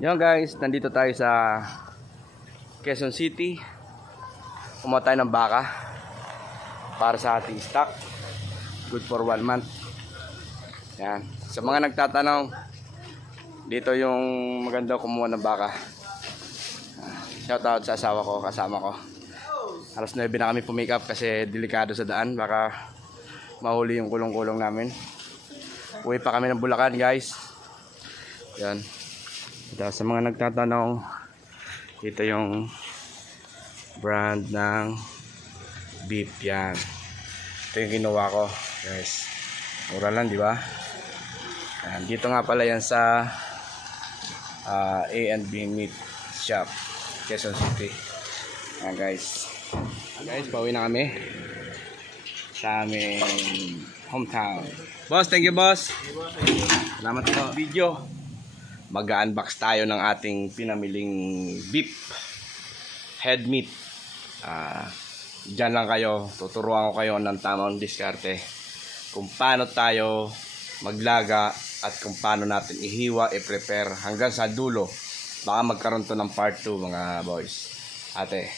Yan guys, nandito tayo sa Quezon City. Kumuha tayo ng baka para sa ating stock. Good for 1 month. Yan. Sa mga nagtatanong, dito yung maganda kumuha ng baka. Shout out sa asawa ko, kasama ko. Alas 9 na kami pumick up kasi delikado sa daan. Baka mahuli yung kulong-kulong namin. Uwi pa kami ng Bulacan guys. Yan. Sa mga nagtatanong, ito yung brand ng beef yan. Ito yung ginawa ko guys. Mura lang, di ba? Dito nga pala yan sa A&B Meat Shop, Quezon City. Yan guys. Guys, pauwi na kami sa aming hometown. Boss, thank you boss. Salamat po. Video. Mag-unbox tayo ng ating pinamiling beef head meat. Diyan lang kayo, tuturuan ko kayo ng tamang diskarte kung paano tayo maglaga at kung paano natin ihiwa, i-prepare hanggang sa dulo. Baka magkaroon to ng part 2 mga boys. Ate,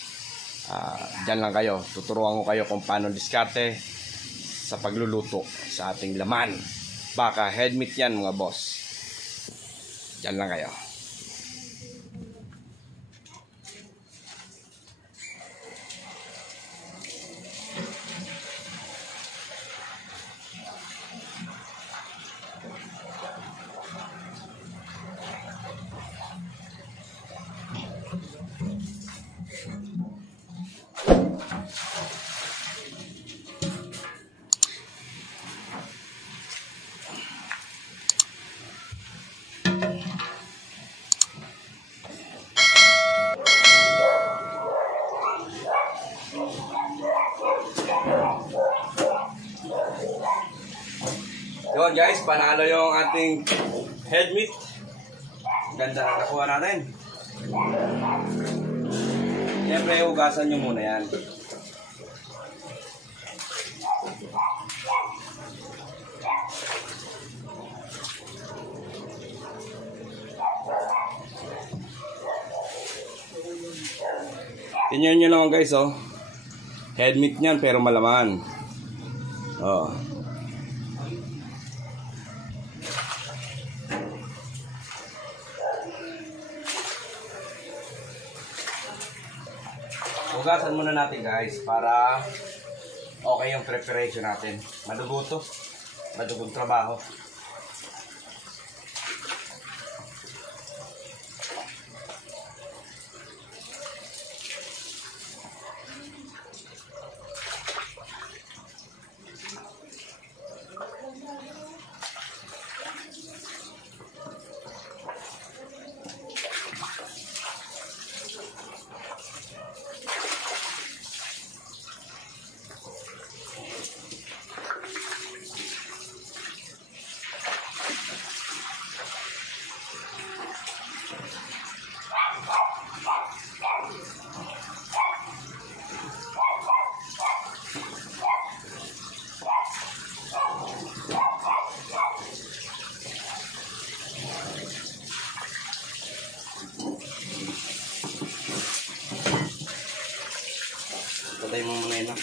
diyan lang kayo, tuturuan ko kayo kung paano diskarte sa pagluluto sa ating laman. Baka head meat yan mga boss. Diyan lang kayo. Yun guys, panalo yung ating head meat. Ganda na nakuha natin. Siyempre, hugasan nyo muna yan. Tingnan nyo naman guys, oh. Head meat nyan pero malaman. Oh. Hugasan muna natin guys para okay yung preparation natin. Madugo to. Madugong trabaho. Patay mo muna yun.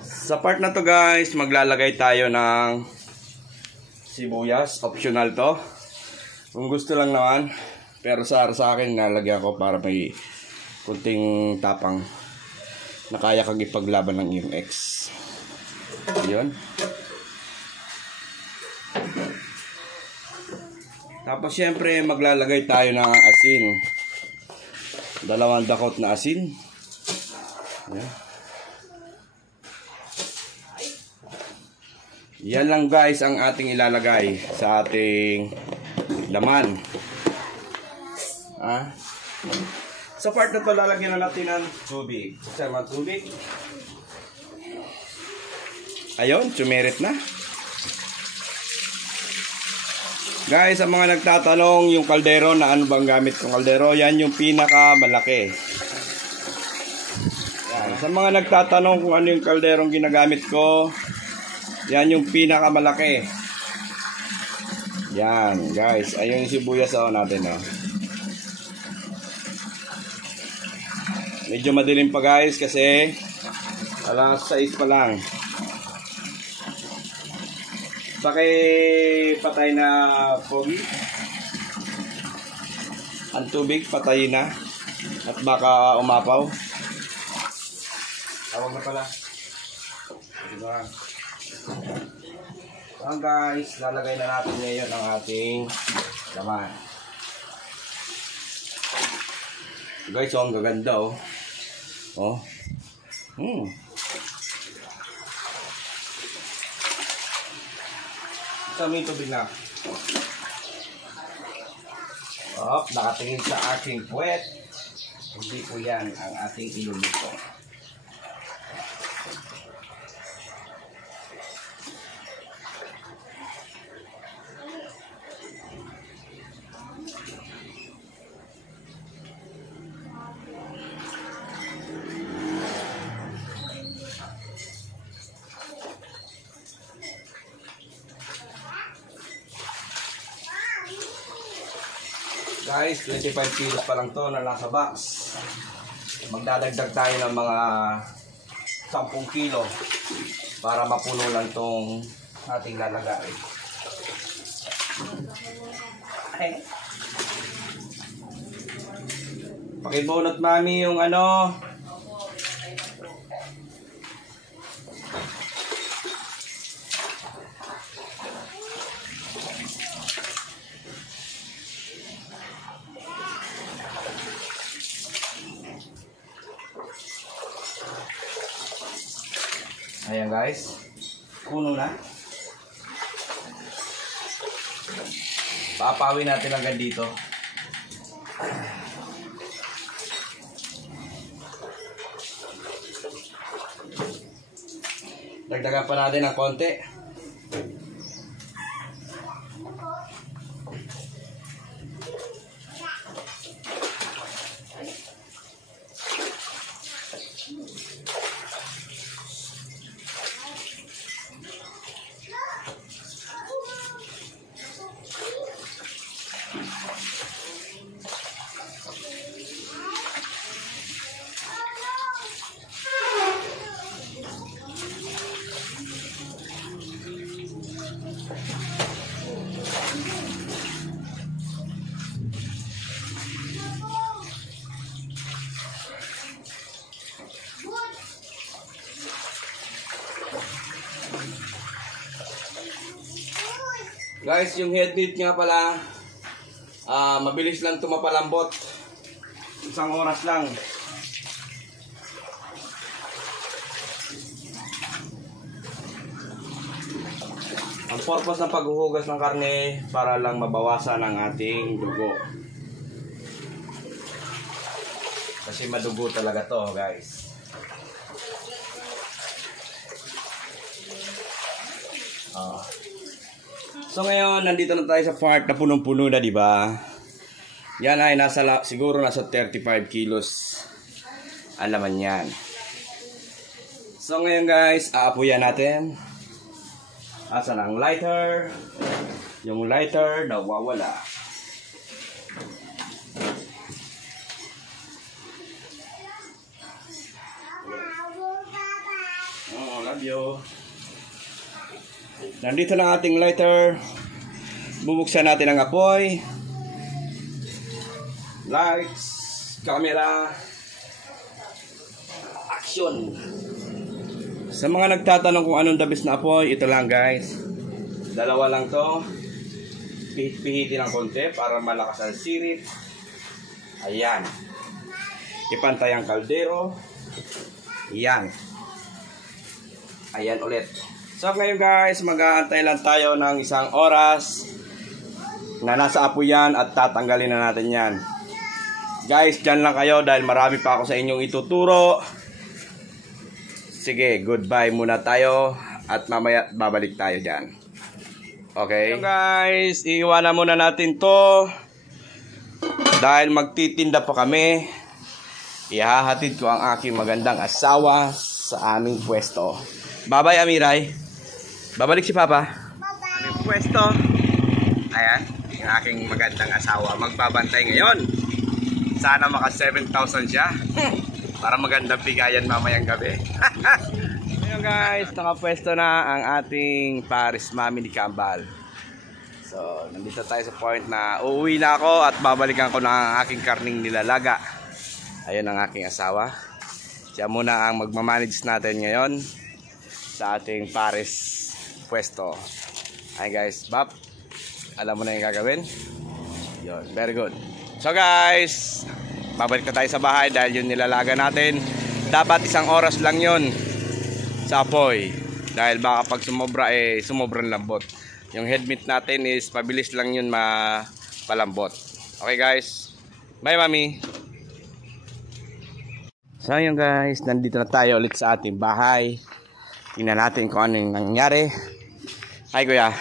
Sa part na to guys, maglalagay tayo ng sibuyas. Optional to. Kung gusto lang naman. Pero sa akin, nalagyan ko para may kunting tapang na kaya kang ipaglaban ng iyong ex. Yun. Tapos syempre maglalagay tayo ng asin. 2 dakot na asin. Yan. Yan lang guys ang ating ilalagay sa ating laman. Sa part na to lalagyan na natin ng tubig. Sama tubig. Ayun, tumirit na. Guys, sa mga nagtatanong yung kaldero na ano bang gamit kong kaldero, yan yung pinaka malaki. Yan. Sa mga nagtatanong kung ano yung kalderong ginagamit ko, Yan yung pinakamalaki. Yan, guys. Ayun yung sibuyas natin, oh. Medyo madilim pa, guys, kasi alas 6 pa lang. Patay na pogi. Ang tubig, patayin na. At baka umapaw. Tawag na pala. Diba? So guys, lalagay na natin ngayon ang ating laman. Guys, ang gaganda, oh. Oh. Ito may tubig na. Nakatingin sa ating puwet. Hindi po yan ang ating iluluto. Guys, 25 kilos pa lang to na nasa box. Magdadagdag tayo ng mga 10 kilo para mapuno lang tong ating lalagay. Pakibunot mami yung ano. Ayan guys, puno na. Papawin natin hanggang dito. Dagdagan pa natin ng konti. Guys, yung head meat nga pala, mabilis lang ito mapalambot. Isang oras lang. Ang purpose ng paghuhugas ng karne para lang mabawasan ang ating dugo. Kasi madugo talaga to, guys. So ngayon, nandito na tayo sa part na punong-puno na, di ba? Yan ay siguro nasa 35 kilos. Ang laman yan. So ngayon guys, aapuyan natin. Asan ang lighter? Yung lighter nawawala. Oh, love you. Nandito na ating lighter. Bubuksan natin ang apoy. Lights, camera, action. Sa mga nagtatanong kung anong dabis na apoy, ito lang guys. Dalawa lang to. Pihit-pihitin ng konti para malakas ang sirit. Ayan. Ipantay ang kaldero. Ayan. Ayan ulit. So ngayon guys, mag-aantay lang tayo ng 1 oras na nasa apoy yan at tatanggalin na natin yan. Guys, dyan lang kayo dahil marami pa ako sa inyong ituturo. Sige, goodbye muna tayo at mamaya babalik tayo dyan. Okay? So guys, iiwanan muna natin to dahil magtitinda pa kami. Ihahatid ko ang aking magandang asawa sa aming pwesto. Bye-bye, Amiray. Babalik si Papa. Aming pwesto. Ayan, yung aking magandang asawa. Magbabantay ngayon. Sana maka 7,000 siya. Para magandang bigayan mamayang gabi. Ngayon guys, nakapwesto na ang ating Paris Mami ni Kambal. So, nandito tayo sa point na uuwi na ako at babalikan ko na ang aking karning nilalaga. Ayun ang aking asawa. Siya muna ang magmamanage natin ngayon sa ating Paris pwesto. Ay guys, Bap, alam mo na yung gagawin? Yun, very good. So guys, babalik na tayo sa bahay dahil yung nilalaga natin, dapat 1 oras lang yun sa apoy. Dahil baka pag sumobra, sumobrang lambot. Yung head meat natin is pabilis lang yun mapalambot. Okay guys, bye mami. So yun guys, nandito na tayo ulit sa ating bahay. Tingnan natin kung ano yung nangyari. Hi kuya.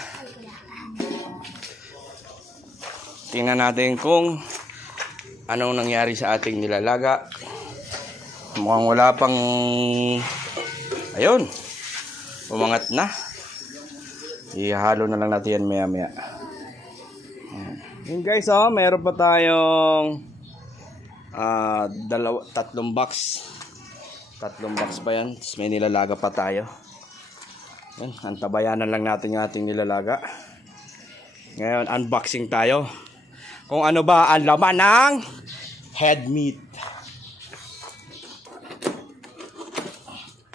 Tingnan natin kung anong nangyari sa ating nilalaga. Mukhang wala pang, ayun, umangat na. Ihalo na lang natin yan maya maya. Yun guys, oh, meron pa tayong 3 box. 3 box pa yan. Tapos may nilalaga pa tayo. Yan, antabayanan lang natin yung ating nilalaga. Ngayon, unboxing tayo. Kung ano ba ang laman ng head meat.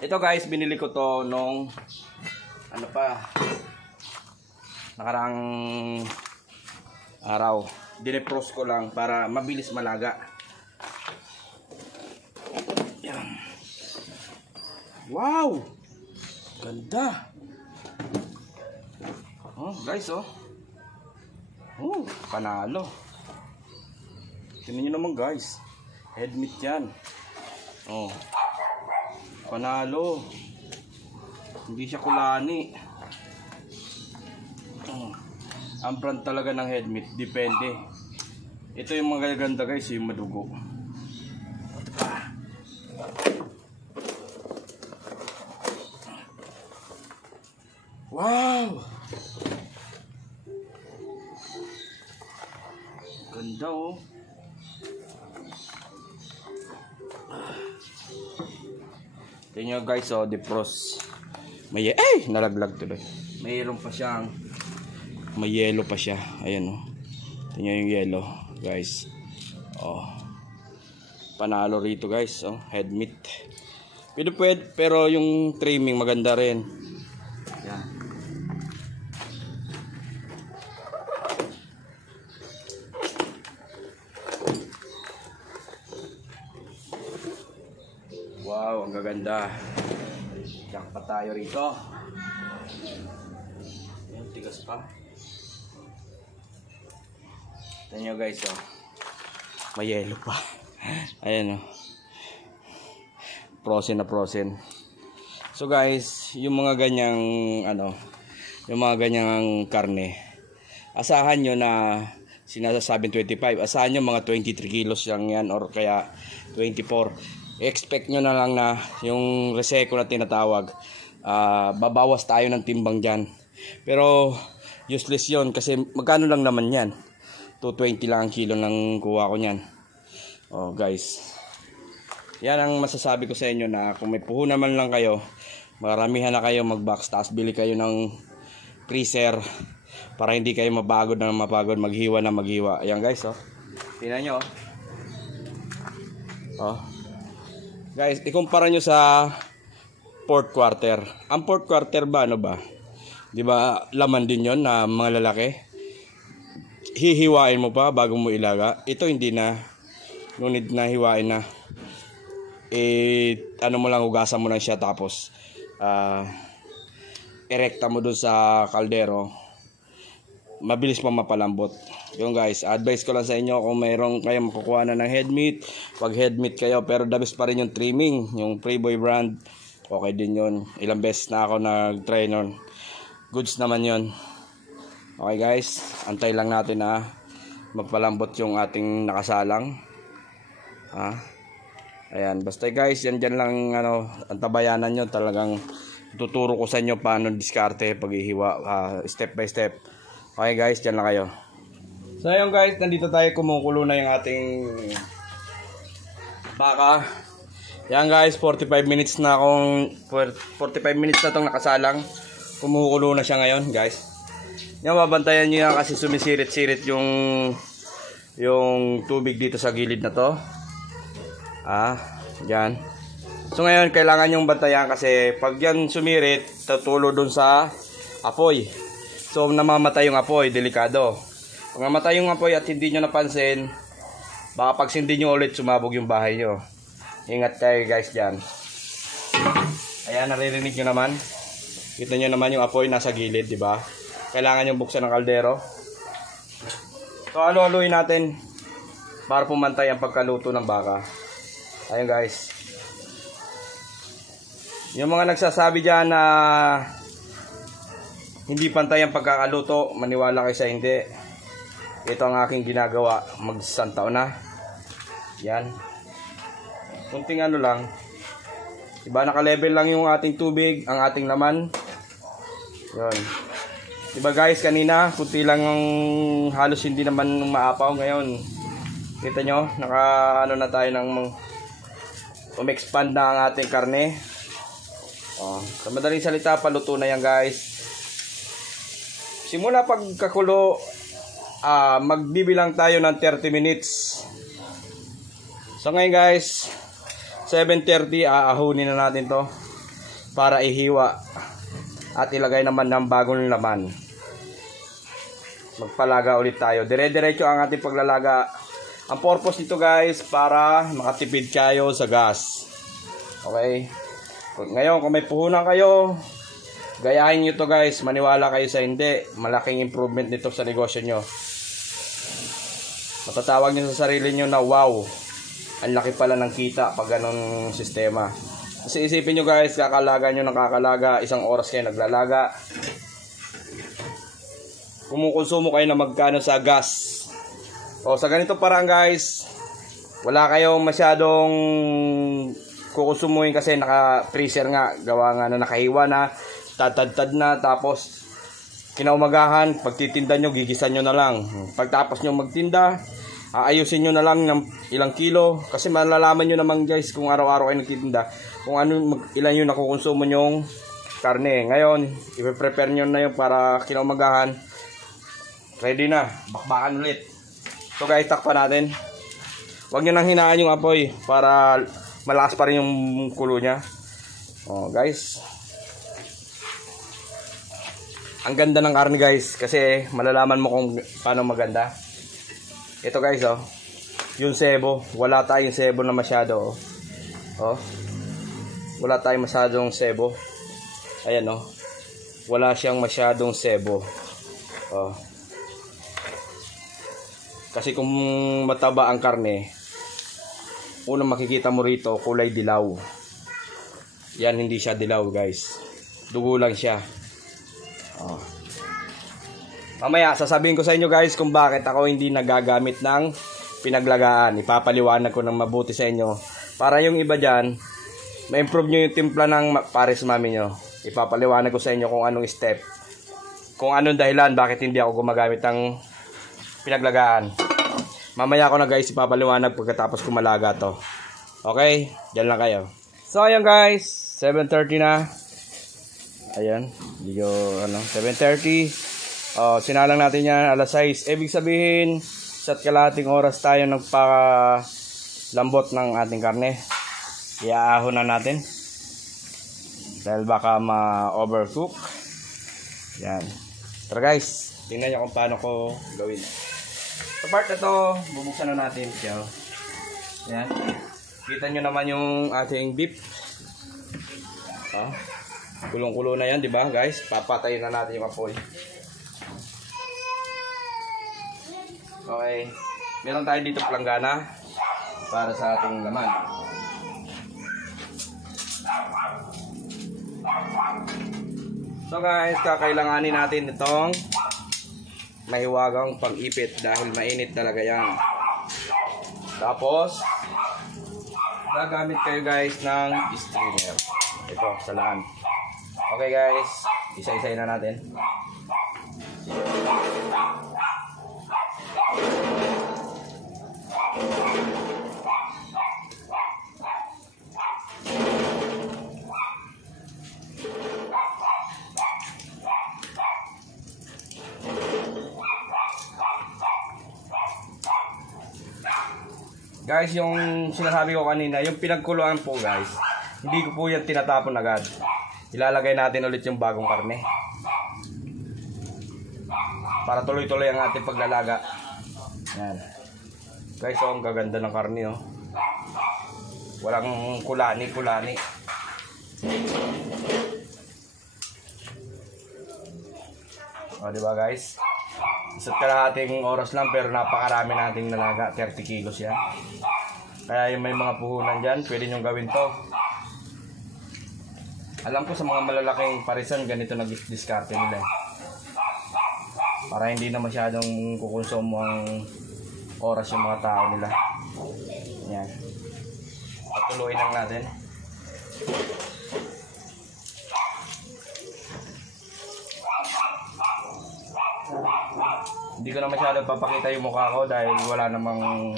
Ito guys, binili ko to nung ano pa, nakarang araw. Dinepros ko lang para mabilis malaga. Yan. Wow! Ganda! Oh guys, oh. Oh, panalo. Tingnan nyo naman guys. Head meat yan. Oh. Panalo. Hindi siya kulani. Ang brand talaga ng head meat, depende. Ito yung mga ganda guys, yung madugo. Wow! Ganda oh. Tingnan nyo guys, oh, defrost. May nalaglag tuloy. Mayroon pa siyang may yellow pa siya. Ayan oh. Tingnan yung yellow, guys. Oh. Panalo rito, guys, oh, head meat. Pwede, pero yung trimming maganda rin. Yan. Wow, ang gaganda. Diyak pa tayo rito. Ayan, tigas pa. Tignan nyo guys, oh. May yellow pa. Ayan, oh. Frozen na frozen. So guys, yung mga ganyang yung mga ganyang karne, asahan nyo na sinasabing 25, asahan nyo mga 23 kilos lang yan or kaya 24. Expect nyo na lang na yung reseko na tinatawag, babawas tayo ng timbang dyan. Pero useless yon kasi magkano lang naman yan, 220 lang ang kilo ng kuha ko nyan. Oh guys, yan ang masasabi ko sa inyo, na kung may puhunan man lang kayo, maramihan na kayo mag-box, tapos bili kayo ng freezer para hindi kayo mapagod na mapagod, maghiwa na maghiwa. Ayan guys, oh. Tingnan nyo, oh. Guys, ikumpara nyo sa pork quarter. Ang pork quarter ba, ano ba? Di ba laman din yon na mga lalaki? Hihiwain mo pa bago mo ilaga. Ito hindi na. Ngunit na hiwain na. Ano mo lang, hugasan mo lang siya, tapos erekta mo dun sa kaldero. Mabilis pa mapalambot. Yung guys, advice ko lang sa inyo, kung mayroong kayong makukuha na ng head meat, pag head meat kayo, pero the best pa rin yung trimming, yung Playboy brand, okay din yun. Ilang beses na ako nag-try nun. Goods naman yun. Okay guys, antay lang natin na magpalambot yung ating nakasalang. Ayan, basta guys, yan dyan lang, ang tabayanan nyo, talagang tuturo ko sa inyo paano diskarte paghihiwa, step by step. Okay guys, dyan lang kayo. So ayun guys, nandito tayo, kumukulo na yung ating baka. Yan guys, 45 minutes na itong nakasalang. Kumukulo na siya ngayon guys. Yan, babantayan nyo yan kasi sumisirit-sirit yung tubig dito sa gilid na to. Yan. So ngayon, kailangan yung bantayan kasi pag yan sumirit, tutulo dun sa apoy. So namamatay yung apoy, delikado. Pag namatay yung apoy at hindi nyo napansin, baka pag sindi nyo ulit, sumabog yung bahay nyo. Ingat kayo guys dyan. Ayan, naririnig nyo naman. Kita nyo naman yung apoy nasa gilid, di ba? Kailangan yung buksan ng kaldero. So halo-haluin natin para pumantay ang pagkaluto ng baka. Ayun guys. Yung mga nagsasabi dyan na hindi pantay ang pagkakaluto, maniwala kayo sa hindi. Ito ang aking ginagawa, mag-isang taon na. Yan. Kunting ano lang. Diba, naka-level lang yung ating tubig, ang ating laman. Yun. Diba guys, kanina, kunti lang ang halos hindi naman maapaw. Ngayon, kita nyo, naka-ano na tayo ng umexpand na ang ating karne. Sa madaling salita, paluto na yan guys. Simula pagkakulo, magbibilang tayo ng 30 minutes. So ngayon guys, 7:30, aahunin na natin to para ihiwa at ilagay naman ng bagong laman. Magpalaga ulit tayo. Dire-diretso ang ating paglalaga. Ang purpose nito guys, para makatipid kayo sa gas. Okay? Ngayon, kung may puhunan kayo, gayahin nyo to guys. Maniwala kayo sa hindi. Malaking improvement nito sa negosyo nyo. Matatawag nyo sa sarili nyo na wow, ang laki pala ng kita pag ganong sistema. Kasi isipin nyo guys, kakalaga nyo ng kakalaga, isang oras kayo naglalaga. Kumukonsumo kayo na magkano sa gas. Sa ganito parang guys, wala kayong masyadong kukonsumuhin kasi naka-freezer nga. Gawa nga na nakahiwa na, tatad-tad na, tapos kinaumagahan, pagtitinda nyo, gigisan nyo na lang. Pagtapos nyo magtinda, aayusin nyo na lang ng ilang kilo. Kasi malalaman nyo naman guys kung araw-araw kayo nagtitinda, kung ilan yung nakukonsumo nyong karne. Ngayon, i-prepare nyo na yung para kinaumagahan. Ready na, bakbakan ulit. So guys, takpan natin. Huwag nyo nang hinaan yung apoy para malakas pa rin yung kulo nya. Guys, ang ganda ng karne guys, kasi malalaman mo kung paano maganda. Ito guys, yung sebo, wala tayong sebo na masyado. Wala tayong masyadong sebo. Ayan, wala siyang masyadong sebo. Kasi kung mataba ang karne, unang makikita mo rito, kulay dilaw. Yan, hindi siya dilaw guys. Dugo lang siya. Mamaya, sasabihin ko sa inyo guys kung bakit ako hindi nagagamit ng pinaglagaan. Ipapaliwanag ko ng mabuti sa inyo. Para yung iba dyan, ma-improve nyo yung timpla ng pares mami nyo. Ipapaliwanag ko sa inyo kung anong step. Kung anong dahilan bakit hindi ako gumagamit ng pinaglagaan. Mamaya ko na guys ipapaliwanag pagkatapos kumalaga to. Okay? Diyan lang kayo. So ayan guys, 7:30 na. Ayan, 7:30. Sinalang natin yan alas 6. Ibig sabihin, isa't kalahating oras tayo nagpalambot ng ating karne. Iaahon na natin. Dahil baka ma-overcook. Yan. Tara guys, tingnan nyo kung paano ko gawin. Sa part na to, bubuksan na natin siya. Yan. Kita nyo naman yung ating beef. Kulong-kulo na yan, di ba guys? Papatayin na natin yung apoy. Okay. Meron tayo dito planggana para sa ating laman. So guys, kakailanganin natin itong mahiwagang pang-ipit dahil mainit talaga yan. Tapos gagamit kayo guys ng strainer. Ito, salaan. Okay guys, isa-isayin na natin. Guys, yung sinasabi ko kanina, yung pinagkuluan po guys, hindi ko po yan tinatapon agad. Ilalagay natin ulit yung bagong karne. Para tuloy-tuloy ang ating paglalaga. Yan. Guys, oh, ang gaganda ng karne, oh. Walang kulani-kulani. O, diba guys? Isa't kalahating oras lang pero napakarami nating nalaga. 30 kilos yan. Kaya yung may mga puhunan dyan, pwede nyo gawin to. Alam ko sa mga malalaking parisan, ganito nag-discarte nila. Para hindi na masyadong kukonsumo ang oras yung mga tao nila. Yan. Patuloy lang natin. Hindi ko na masyadong papakita yung mukha ko dahil wala namang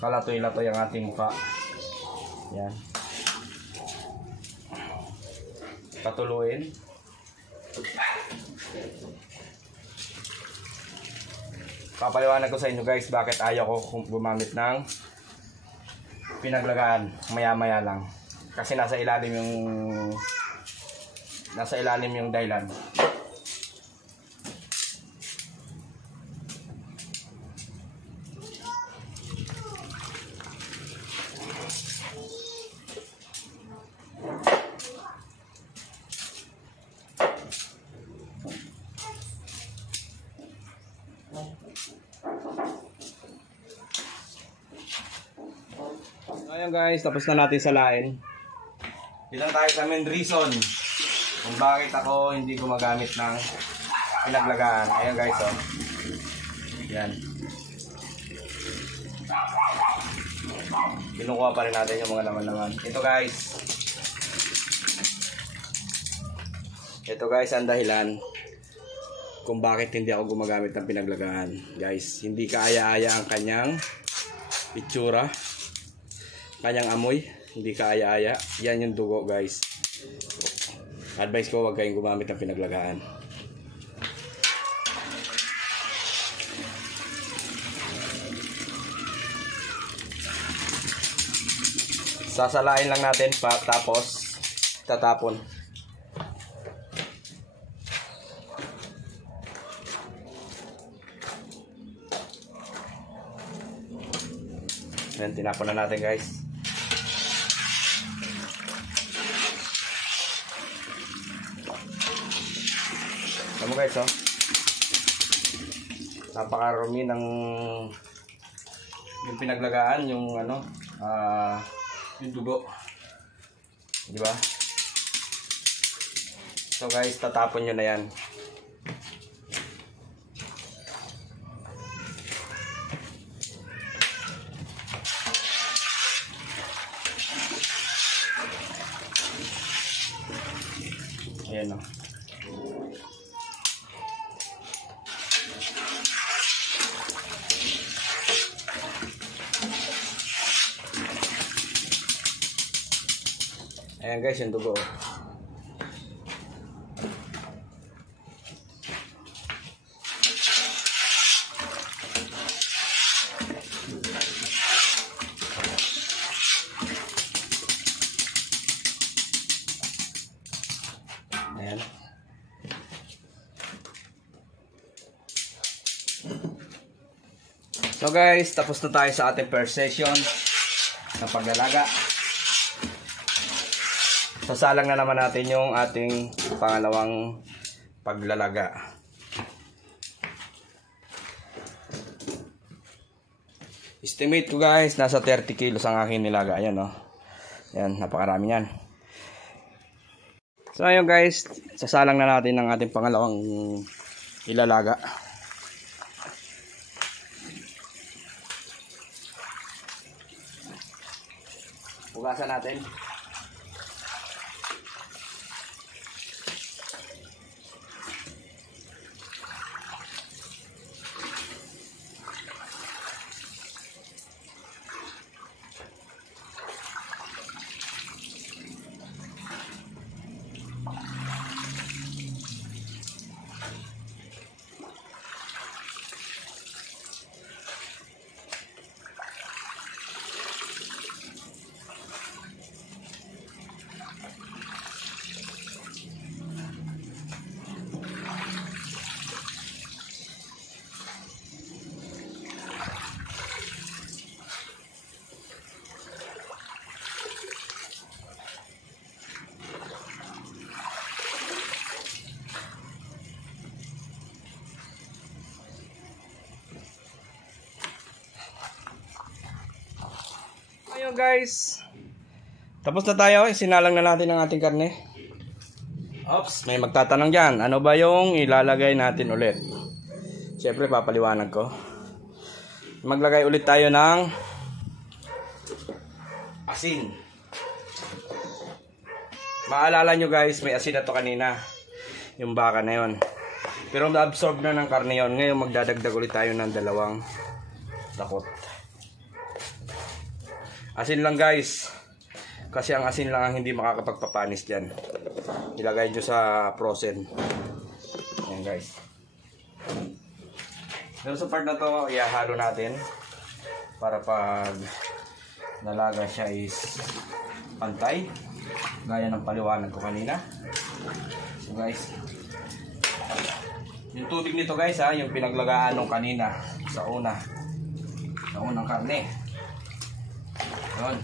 kalatoy-latoy ang ating mukha. Yan. Patuloyin. Papaliwanag ko sa inyo guys bakit ayaw ko gumamit ng pinaglagaan maya-maya lang. Kasi nasa ilalim yung dahilan. Ayan guys, tapos na natin salain. Bilang tayo sa main reason kung bakit ako hindi gumagamit ng pinaglagaan. Ayan guys, oh. Yan. Kinukuha pa rin natin yung mga laman-laman. Ito guys ang dahilan kung bakit hindi ako gumagamit ng pinaglagaan. Guys, hindi kaaya-aya ang kanyang itsura, kanyang amoy, hindi kaaya-aya. Yan yung dugo guys. Advice ko, huwag kayong gumamit ng pinaglagaan. Sasalain lang natin tapos tatapon. Yan, tinapon na natin guys. Alam mo guys, oh. Napakarumi ng yung pinaglagaan, yung ano, yung dugo. Di ba? So guys, tatapon nyo na yan. Ayan, oh. Ayan guys, yung dugo. Ayan. So guys, tapos na tayo sa ating first session ng paglalaga. Sasalang na naman natin yung ating pangalawang paglalaga. Estimate ko guys, nasa 30 kilos ang aking nilaga. Ayan, oh. Ayan, napakarami yan. So ayun guys, sasalang na natin ang ating pangalawang ilalaga. Hugasan natin. Ayun guys. Tapos na tayo. Sinalang na natin ang ating karne. Oops, may magtatanong dyan. Ano ba yung ilalagay natin ulit? Siyempre papaliwanag ko. Maglagay ulit tayo ng asin. Maalala nyo guys, may asin na to kanina. Yung baka na yon. Pero na-absorb na ng karne yon. Ngayon magdadagdag ulit tayo ng 2 dakot. Asin lang guys. Kasi ang asin lang ang hindi makakapagpapanis dyan. Ilagay nyo sa frozen. Ayan guys. Pero sa part na to, ihahalo natin. Para pag nalaga siya is pantay. Gaya ng paliwanag ko kanina. So guys. Yung tubig nito guys ha, yung pinaglagaan nung kanina. Sa unang karne. Yun.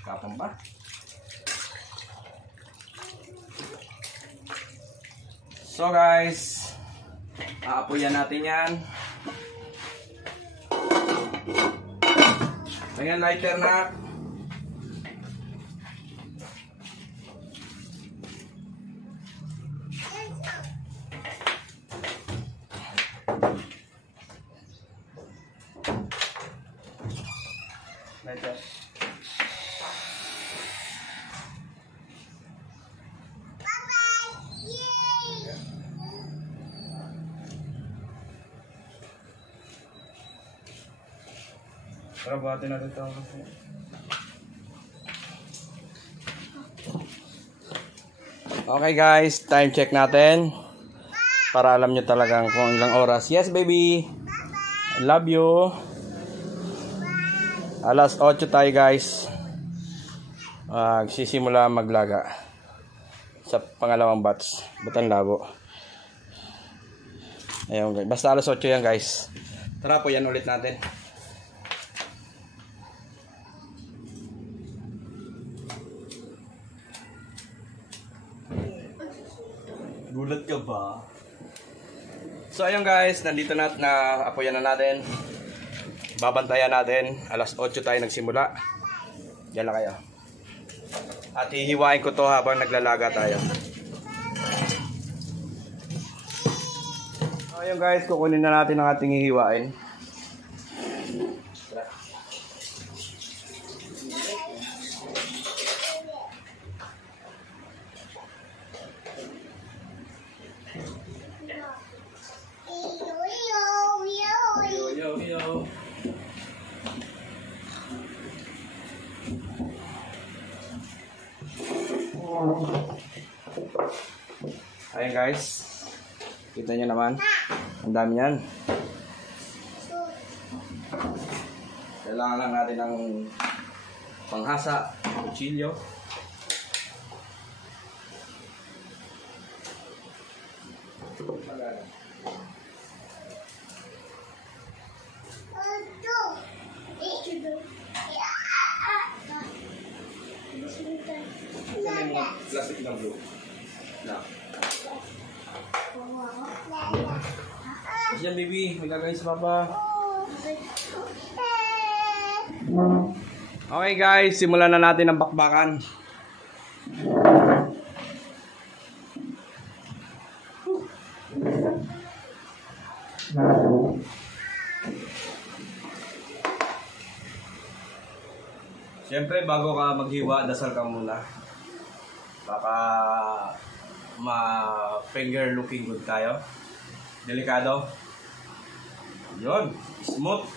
Kapang ba? So guys, aapuyan natin yan. Ayan, lighter na. Lighter. Tara, batin natin ito. Okay guys, time check natin. Para alam nyo talagang kung ilang oras. Yes baby, I love you. Alas 8 tayo guys. Sisimula maglaga. Sa pangalawang batch. Batang labo. Ayun guys, basta alas 8 yan guys. Tara po yan ulit natin. Gulat ka ba? So ayun guys, nandito na apoyan na natin. Babantayan natin. Alas 8 tayo nagsimula. Diyan lang kayo. At hihiwain ko to habang naglalaga tayo. So ayun guys, kukunin na natin ang ating hihiwain. Ayan guys, kita nyo naman, ang dami yan. Kailangan lang natin ng panghasa, kutsilyo. Plastic ng blue. Na. Diyan baby, may gagawin sa papa. Okay guys, simulan na natin ang bakbakan. Siyempre bago ka maghiwa, dasal ka muna. Baka ma-finger looking good tayo. Delikado. Yun. Smooth.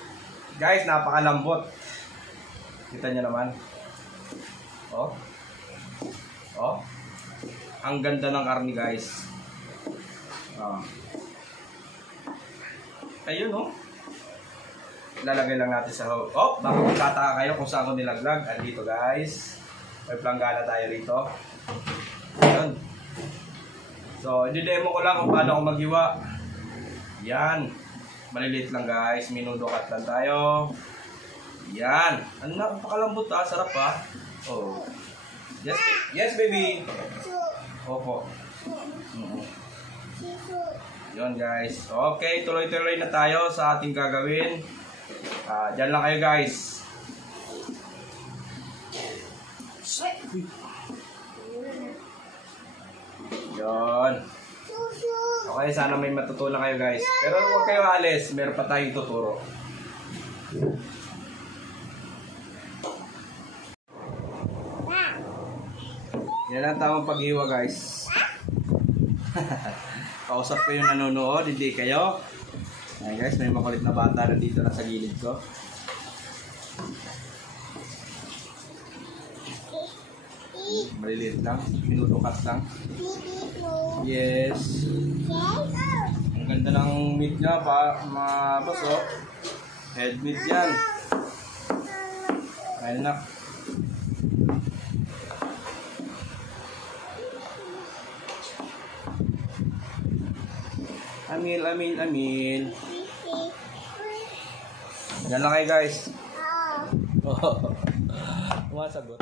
Guys, napakalambot. Kita nyo naman. Oh. Oh. Ang ganda ng karne guys. Oh. Ayun oh. Lalagay lang natin sa hole. Oh, baka magtataka kayo kung saan ko nilaglag. Andito guys. May planggana tayo rito. Ayun. So, i-demo ko lang kung paano ako maghiwa. Yan. Maliliit lang guys. Minudo cut lang tayo. Yan. Ano na, pakalambot ah. Sarap ah. Oh. Yes, yes baby. Opo. Yun guys. Okay, tuloy-tuloy na tayo sa ating gagawin. Diyan lang kayo guys. Yun. Okay, sana may matutunan kayo guys. Pero huwag kayo alis, meron pa tayong tuturo. Yan ang tamang paghiwa guys. Kausap ko yung nanonood, hindi kayo. Ayan guys, may makulit na bata na dito na sa gilid ko. Maliliit lang, minutukat lang. Yes. Ang ganda ng meat nga pa, mabaso. Head meat yan. Ayun na. Amil. Yan lang kayo guys. Masagot.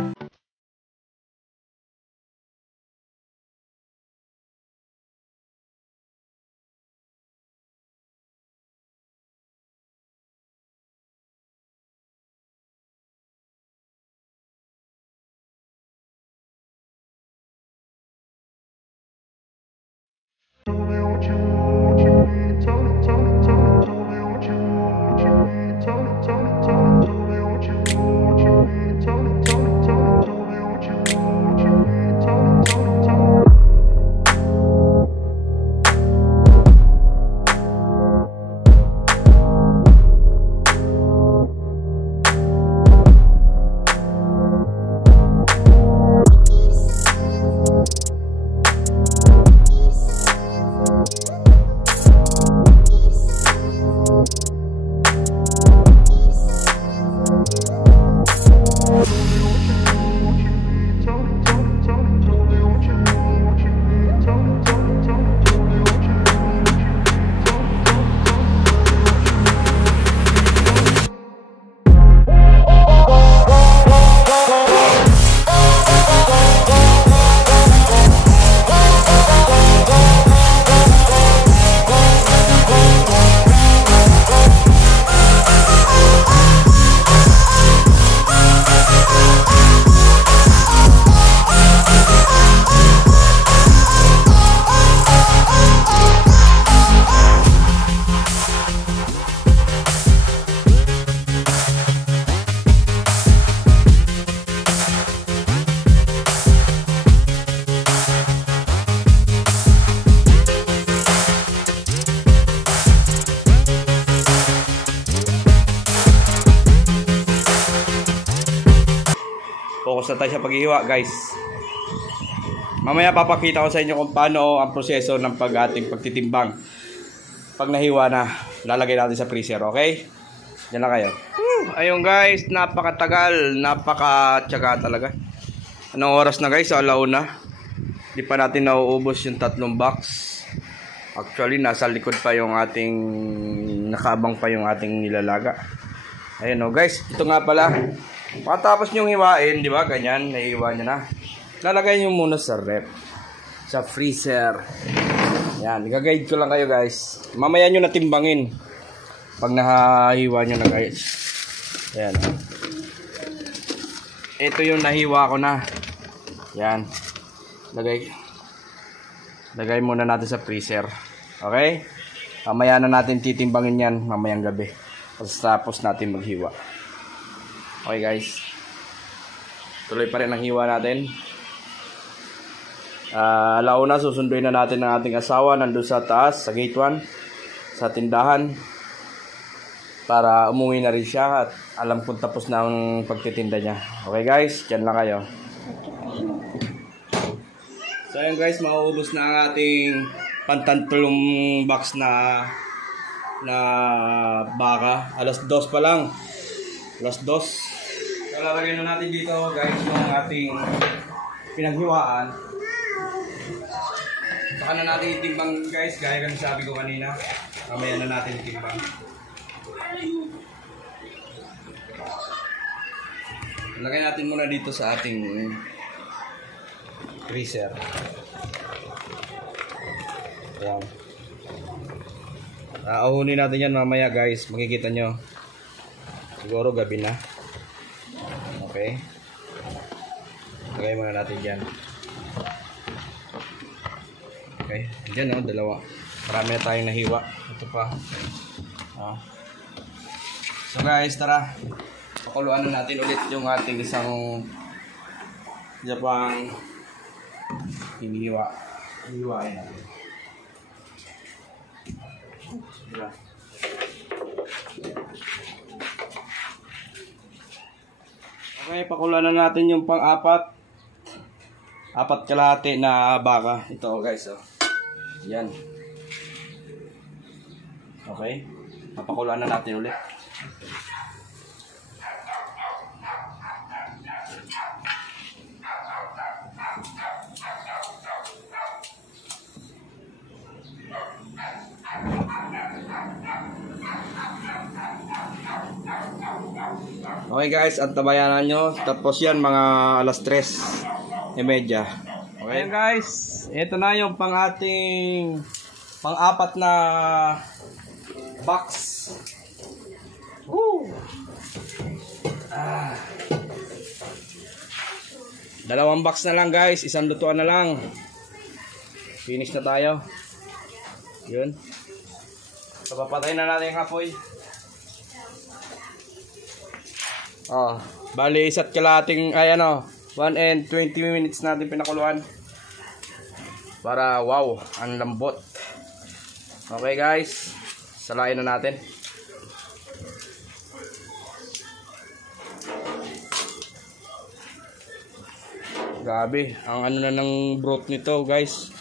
Focus na tayo sa paghihiwa guys. Mamaya papakita ko sa inyo kung paano ang proseso ng ating pagtitimbang. Pag nahiwa na, lalagay natin sa freezer, okay? Diyan lang kayo. Ayun guys, napakatagal, napakatyaga talaga. Anong oras na guys? Alauna. Di pa natin nauubos yung 3 box. Actually, nasa likod pa yung ating, nakaabang pa yung ating nilalaga. Ayun o guys, ito nga pala. Pagkatapos nyong hiwain, di ba? Ganyan, naiiwa nyo na. Lalagay nyo muna sa rep. Sa freezer. Yan, i-guide ko lang kayo guys. Mamaya nyo natimbangin. Pag nahiwa nyo na guys. Yan. Ito yung nahiwa ko na. Yan. Lagay muna natin sa freezer. Okay? Mamaya na natin titimbangin yan mamayang gabi. Tapos natin maghiwa. Okay guys. Tuloy pa rin ang hiwa natin. Alauna, susunduin na natin ang ating asawa nandun sa taas, sa gate 1, sa tindahan. Para umuwi na rin siya at alam kong tapos na ang pagtitinda niya. Okay guys, dyan lang kayo. So ayun guys, mauubos na ang ating pantantulong box na baka. Alas 2 pa lang. Alas 2. So lalagay na natin dito guys yung ating pinaghiwaan. Saka na natin itimbang guys, gaya ng sabi ko kanina. Mamaya na natin itimbang. Lagay natin muna dito sa ating freezer. Ayan. Ahunin natin yan mamaya guys. Makikita nyo. Siguro gabi na. Okay. Lagay muna natin dyan. Okay. Dyan o, dalawa. Marami na tayong nahiwa. Ito pa. So guys, tara. Pakuluan na natin ulit yung ating isang Japang hinihiwa. Hiwain natin. Diba? Okay, pakuluan na natin yung pang-apat. 4 kalahati na baka. Ito guys, oh. Yan. Okay. Papakuluan na natin ulit. Okay guys, antabayanan nyo. Tapos yan mga alas 3:30. Okay guys, ito na yung ating pang-4 na box. Woo! 2 box na lang guys, 1 lutuan na lang. Finish na tayo. Yun. So papatayin na natin yung apoy. Bali 1 kalahating 1 and 20 minutes natin pinakuluan. Para wow, ang lambot. Okay guys, salain na natin. Grabe, ang ano na ng broth nito guys.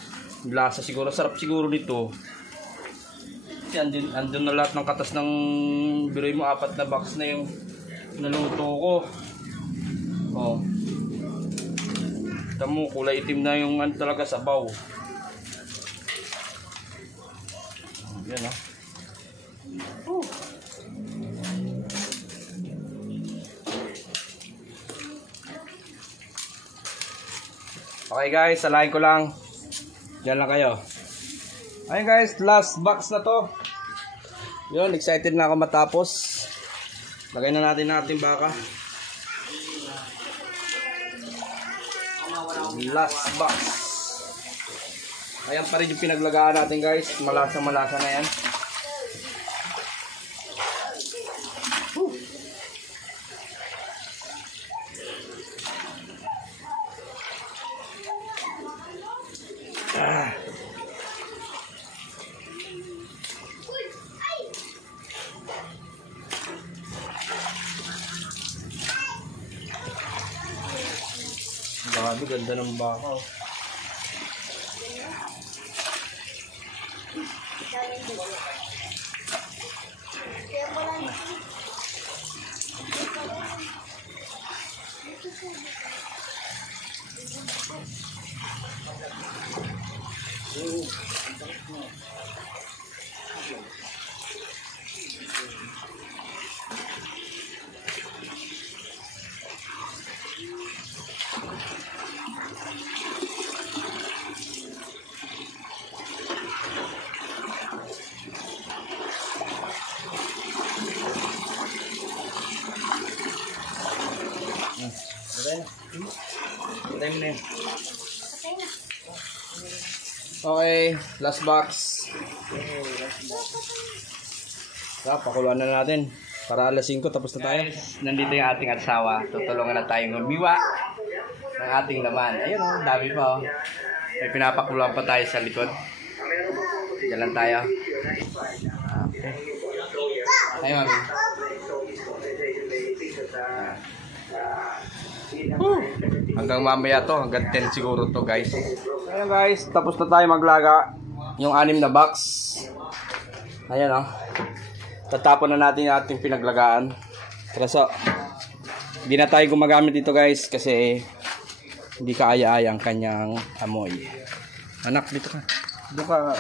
Lasa siguro, sarap siguro nito. Kasi andun na lahat ng katas ng biroy mo, 4 na box na yung naluto ko. Tamo, kulay itim na yung talaga sabaw. Yan Okay guys, salain ko lang. Diyan lang kayo. Ayun guys, last box na to. Yun, excited na ako matapos. Lagay na natin baka. Last box. Ayan pa rin yung pinaglagaan natin guys. Malasa na yan. Grabe, ganda ng baka. Okay, last box. Pakuluan na natin para alas 5 tapos na tayo. Nandito yung ating asawa. Tutulungan na tayong gumiwa ng ating laman. Ayun oh, dami pa oh. May pinapakuluan pa tayo sa likod. Diyan lang tayo. Okay. Ay mami. Hanggang mamaya to, hanggang 10 siguro to guys. Ayan guys, tapos na tayo maglaga yung 6 na box. Ayan oh. Tatapon na natin yung ating pinaglagaan. Kaso hindi na tayo gumagamit dito guys kasi hindi kaaya-aya ang kanyang amoy. Anak, dito ka. Dito ka.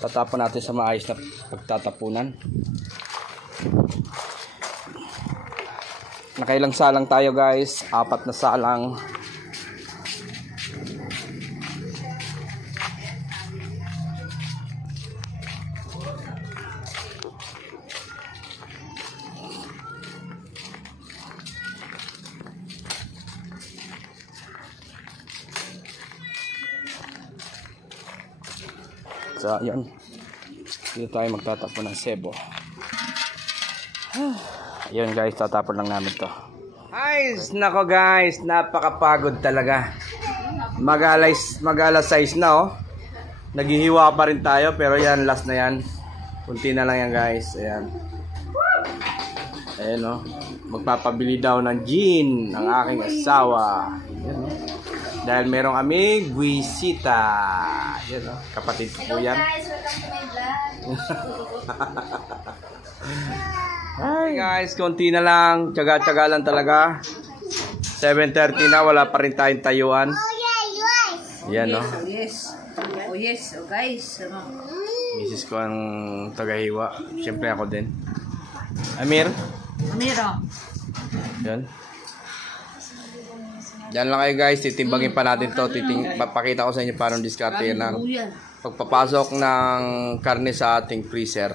Tatapon natin sa maayos na pagtatapunan. Nakailang salang tayo guys, 4 na salang. So, yun. Dito tayo magtatapon ng sebo. Ayun guys, tatapon lang namin to. Guys, nako guys, napakapagod talaga. Mag-alas 6 na oh. Naghihiwa pa rin tayo, pero yan, last na yan. Kunti na lang yan guys. Ayan. Ayan oh. Magpapabili daw ng gin ang aking asawa. Ayan oh. Dahil merong aming buwisita. Ayan oh. Kapatid ko po yan. Hello guys, welcome to my vlog. Hi guys, konti na lang. Tsaga-tsaga lang talaga. 7:30 na, wala pa rin tayong tayuan. Ayan no. Oh yes. Oh yes. Oh guys. Misis ko ang tagahiwa. Siyempre ako din. Amir? Amiro. Yan. Yan lang kayo guys. Titimbangin pa natin to. Papakita ko sa inyo paano diskarte ng pagpapasok ng karne sa ating freezer.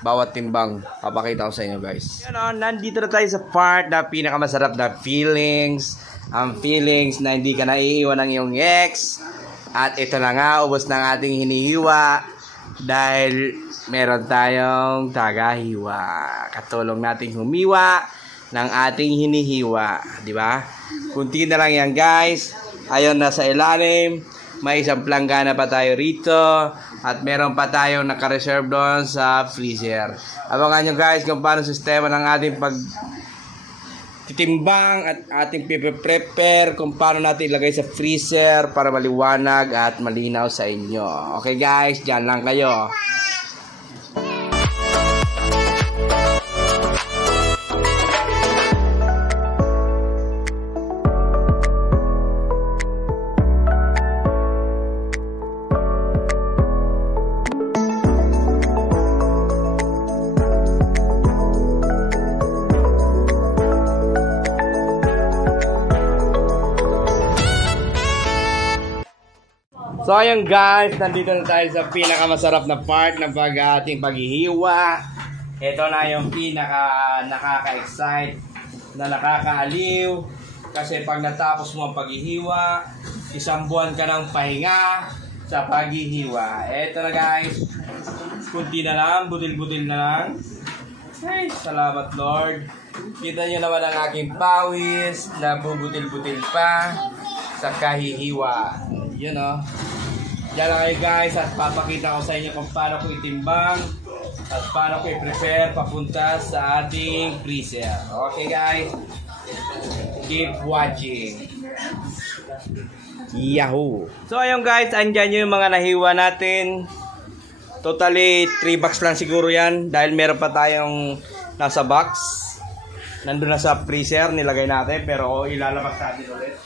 Bawat timbang, papakita ko sa inyo guys. Yan o, nandito na tayo sa part na pinakamasarap na feelings. Ang feelings na hindi ka naiiwan ng iyong ex. At ito na nga, ubos ng ating hinihiwa. Dahil meron tayong tagahiwa. Katulong nating humiwa ng ating hinihiwa. Diba? Kunti na lang yan guys. Ayon na sa ilalim. May isang planggana pa tayo rito. At meron pa tayong naka-reserve doon sa freezer. Abangan nyo guys kung paano sistema ng ating pagtitimbang at ating prepare kung paano natin ilagay sa freezer para maliwanag at malinaw sa inyo. Okay guys, dyan lang kayo. So ayun guys, nandito na tayo sa pinakamasarap na part ng ating paghihiwa. Ito na yung nakaka-excite, na nakakaaliw. Kasi pag natapos mo ang paghihiwa, isang buwan ka ng pahinga sa paghihiwa. Ito na guys, kunti na lang, butil-butil na lang. Ay, salamat Lord. Kita nyo naman ang aking pawis na bubutil-butil pa sa kahihiwa. Yun o. Diyan lang kayo guys at papakita ko sa inyo kung paano ko itimbang at paano ko i-prepare papunta sa ating freezer. Okay guys? Keep watching. Yahoo! So ayun guys, andyan yung mga nahiwa natin. Totally 3 box lang siguro yan dahil meron pa tayong nasa box. Nandun na sa freezer, nilagay natin pero ilalabas natin ulit.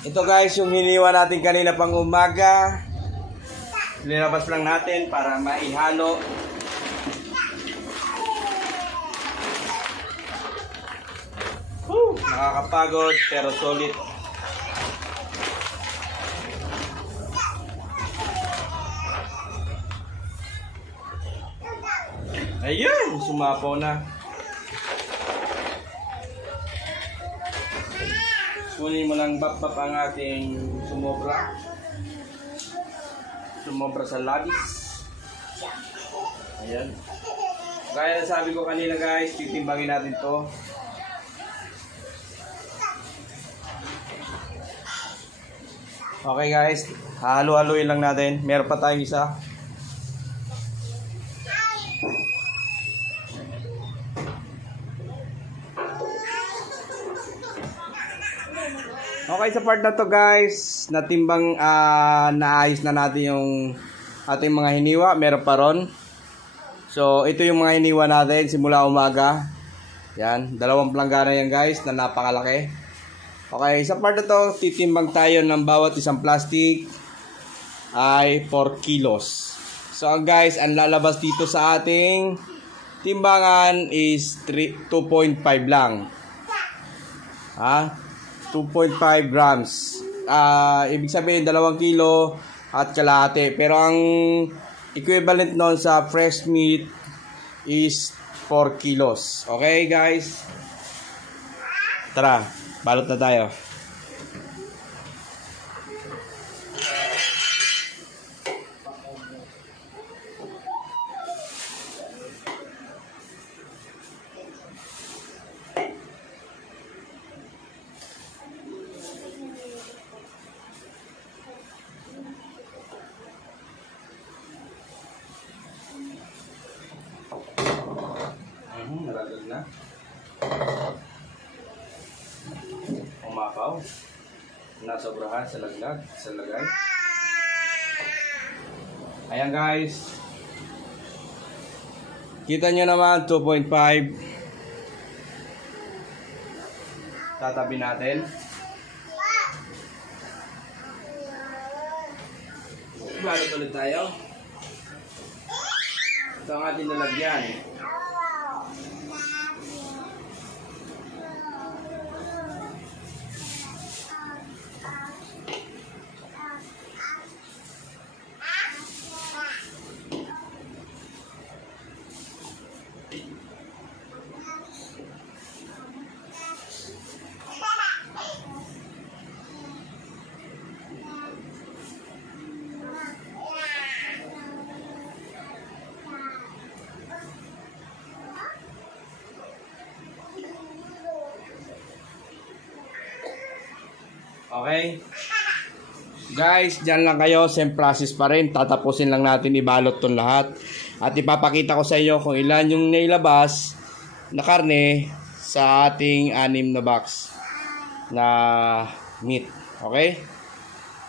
Ito guys, yung hiniwa natin kanina pang umaga. Nilabas lang natin para maihalo. Nakakapagod pero solid. Ayun, sumapaw na. Kunin mo lang bap-bap ang ating sumobra sa labis. Ayan. Kaya sabi ko kanina guys, titimbangin natin to. Okay guys, halo-haloin lang natin. Meron pa tayong isa. Okay, sa part na to guys, natimbang naayos na natin yung ating mga hiniwa. Meron pa ron. So, ito yung mga hiniwa natin simula umaga. Yan, 2 planggana yan guys na napakalaki. Okay, sa part na to, titimbang tayo ng bawat isang plastic ay 4 kilos. So guys, ang lalabas dito sa ating timbangan is 2.5 lang. 2.5 grams. Ibig sabihin 2 kilo at kalahati. Pero ang equivalent nun sa fresh meat is 4 kilos. Okay guys? Tara, balot na tayo. Naragal na. Umapaw. Nasobrahan sa lagay. Ayan guys. Kita nyo naman 2.5. Tatabi natin. Balot ulit tayo. Ito ang ating lalagyan. Okay? Guys, dyan lang kayo. Same process pa rin. Tatapusin lang natin ibalot ton lahat. At ipapakita ko sa inyo kung ilan yung nailabas na karne sa ating 6 na box na meat. Okay?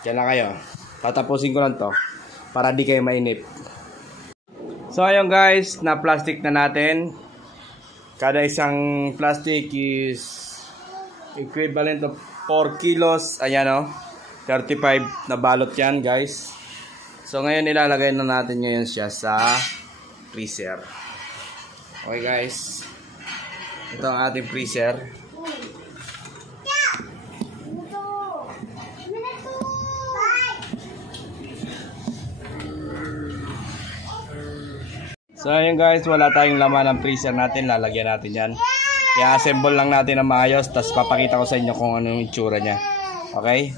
Dyan lang kayo. Tatapusin ko lang to para di kayo mainip. So ayun guys, na plastic na natin. Kada isang plastic is equivalent of 4 kilos, ayan o, 35 na balot yan guys. So ngayon ilalagay na natin ngayon siya sa freezer. Okay guys, ito ang ating freezer. So ayun guys, wala tayong laman ng freezer natin, lalagyan natin yan. I-assemble lang natin ng maayos, tapos papakita ko sa inyo kung ano yung itsura niya. Okay?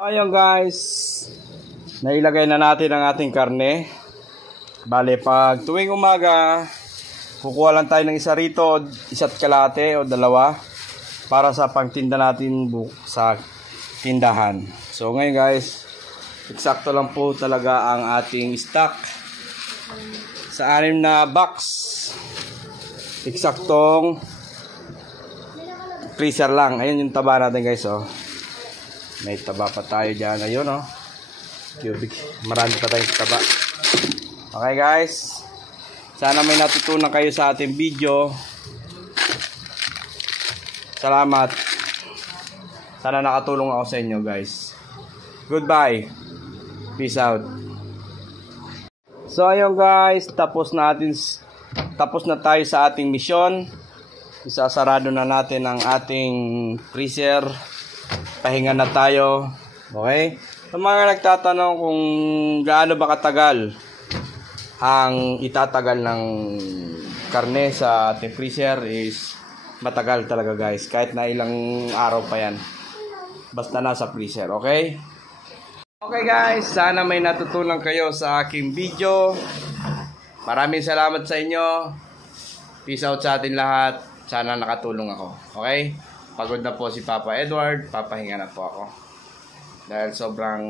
Ayun guys, nailagay na natin ang ating karne. Bale, pag tuwing umaga, kukuha lang tayo ng isa rito, isa't kalahati o 2 para sa pangtinda natin sa tindahan. So ngayon guys, eksakto lang po talaga ang ating stock sa 6 na box. Eksaktong freezer lang. Ayun yung taba natin guys, oh. May taba pa tayo dyan. Ayun, oh. Cubic. Marami pa tayong taba. Okay, guys. Sana may natutunan kayo sa ating video. Salamat. Sana nakatulong ako sa inyo, guys. Goodbye. Peace out. So, ayun, guys. Tapos na tayo sa ating misyon. Isasarado na natin ang ating freezer. Pahinga na tayo. Okay? Sa mga nagtatanong kung gaano ba katagal ang itatagal ng karne sa ating freezer is matagal talaga guys. Kahit na ilang araw pa yan. Basta nasa freezer. Okay? Okay guys. Sana may natutunan kayo sa aking video. Maraming salamat sa inyo. Peace out sa atin lahat. Sana nakatulong ako. Okay? Pagod na po si Papa Edward. Papahinga na po ako. Dahil sobrang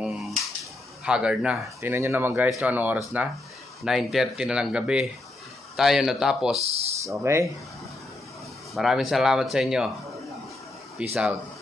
haggard na. Tingnan nyo naman guys kung anong oras na. 9:30 na ng gabi. Tayo natapos. Okay? Maraming salamat sa inyo. Peace out.